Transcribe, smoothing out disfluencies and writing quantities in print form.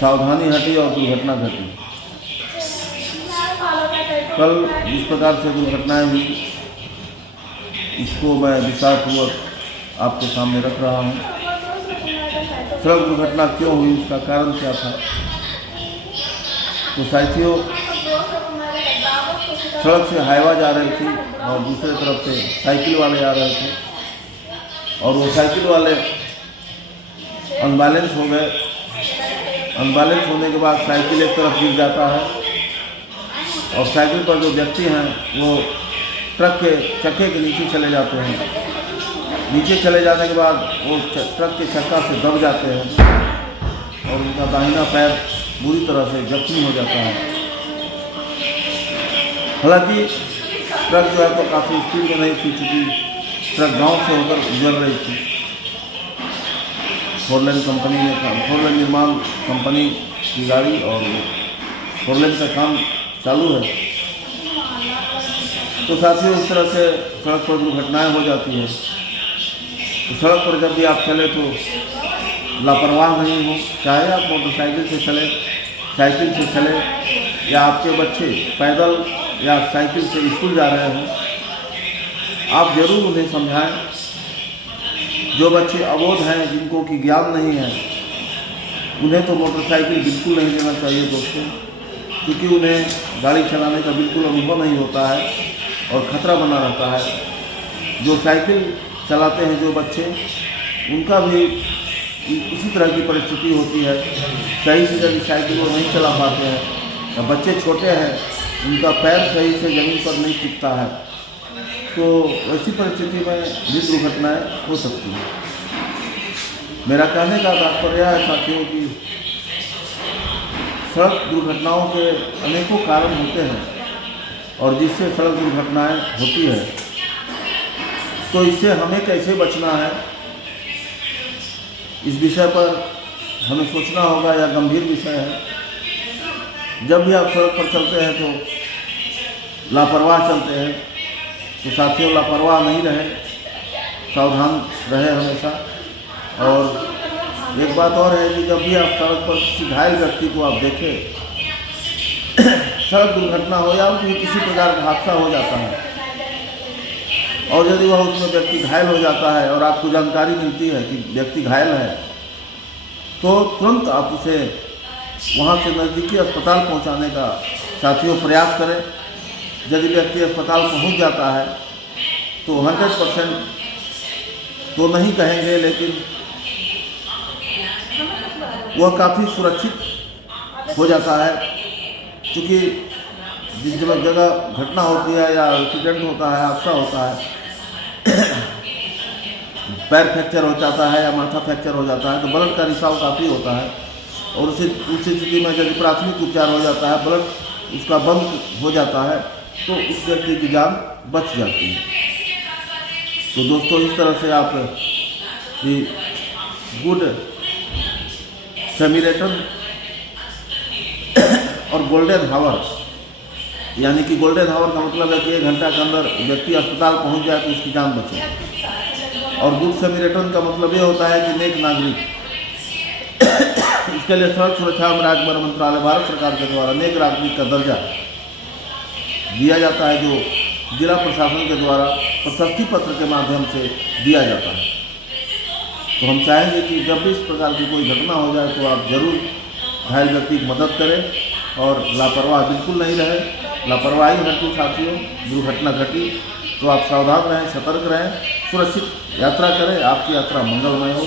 सावधानी हटी और दुर्घटना घटी। कल जिस प्रकार से दुर्घटनाएं हुई इसको मैं विस्तारपूर्वक आपके सामने रख रहा हूँ। सड़क दुर्घटना क्यों हुई, उसका कारण क्या था। तो साथियों, सड़क से हाईवा जा रही थी और दूसरे तरफ से साइकिल वाले आ रहे थे और वो साइकिल वाले अनबैलेंस हो गए। अनबैलेंस होने के बाद साइकिल एक तरफ गिर जाता है और साइकिल पर जो व्यक्ति हैं वो ट्रक के चक्के के नीचे चले जाते हैं। नीचे चले जाने के बाद वो ट्रक के चक्का से दब जाते हैं और उनका दाहिना पैर बुरी तरह से जख्मी हो जाता है। हालांकि ट्रक जो है तो काफ़ी स्पीड में नहीं थी, चूँकि ट्रक गांव से होकर गुजर रही थी। फोरलेन कंपनी ने फोरलेन निर्माण कंपनी की गाड़ी और फोरलेन का काम चालू है। तो साथियों, इस तरह से सड़क पर दुर्घटनाएं हो जाती हैं। तो सड़क पर जब भी आप चले तो लापरवाह नहीं हो, चाहे आप मोटरसाइकिल से चले, साइकिल से चले या आपके बच्चे पैदल या साइकिल से स्कूल जा रहे हों, आप जरूर उन्हें समझाएं। जो बच्चे अबोध हैं, जिनको कि ज्ञान नहीं है, उन्हें तो मोटरसाइकिल बिल्कुल नहीं देना चाहिए दोस्तों, क्योंकि उन्हें गाड़ी चलाने का बिल्कुल अनुभव नहीं होता है और ख़तरा बना रहता है। जो साइकिल चलाते हैं जो बच्चे, उनका भी इसी तरह की परिस्थिति होती है। सही से जब साइकिल वो नहीं चला पाते हैं या बच्चे छोटे हैं, उनका पैर सही से ज़मीन पर नहीं टिकता है, तो ऐसी परिस्थिति में भी दुर्घटनाएं हो सकती हैं। मेरा कहने का तात्पर्य है साथियों कि सड़क दुर्घटनाओं के अनेकों कारण होते हैं और जिससे सड़क दुर्घटनाएं होती है, तो इससे हमें कैसे बचना है, इस विषय पर हमें सोचना होगा। यह गंभीर विषय है। जब भी आप सड़क पर चलते हैं तो लापरवाह चलते हैं, तो साथियों लापरवाह नहीं रहे, सावधान रहे हमेशा। और एक बात और है कि जब भी आप सड़क पर किसी घायल व्यक्ति को आप देखें, सड़क दुर्घटना हो या किसी प्रकार का हादसा हो जाता है और यदि वह उसमें व्यक्ति घायल हो जाता है और आपको जानकारी मिलती है कि व्यक्ति घायल है, तो तुरंत आप उसे वहाँ से नज़दीकी अस्पताल पहुँचाने का साथियों प्रयास करें। यदि व्यक्ति अस्पताल पहुँच जाता है तो 100% तो नहीं कहेंगे, लेकिन वह काफ़ी सुरक्षित हो जाता है, क्योंकि जिस जगह घटना होती है या एक्सीडेंट होता है, हादसा होता है, पैर फ्रैक्चर हो जाता है या माथा फ्रैक्चर हो जाता है, तो ब्लड का रिसाव काफ़ी होता है और उसी स्थिति में यदि प्राथमिक उपचार हो जाता है, ब्लड उसका बंद हो जाता है, तो उस व्यक्ति की जान बच जाती है। तो दोस्तों, इस तरह से आप गुड सेमिरेटन और गोल्डन हावर, यानी कि गोल्डन हावर का मतलब है कि 1 घंटा के अंदर व्यक्ति अस्पताल पहुंच जाए तो उसकी जान बचे, और गुड सेमिरेटन का मतलब ये होता है कि नेक नागरिक। इसके लिए सड़क सुरक्षा एवं राजमार्ग मंत्रालय भारत सरकार के द्वारा नेक नागरिक का दर्जा दिया जाता है, जो जिला प्रशासन के द्वारा प्रशस्ति पत्र के माध्यम से दिया जाता है। तो हम चाहेंगे कि जब भी इस प्रकार की कोई घटना हो जाए तो आप जरूर घायल व्यक्ति की मदद करें और लापरवाह बिल्कुल नहीं रहे। लापरवाही घटी साथियों, दुर्घटना घटी, तो आप सावधान रहें, सतर्क रहें, सुरक्षित यात्रा करें। आपकी यात्रा मंगलमय हो।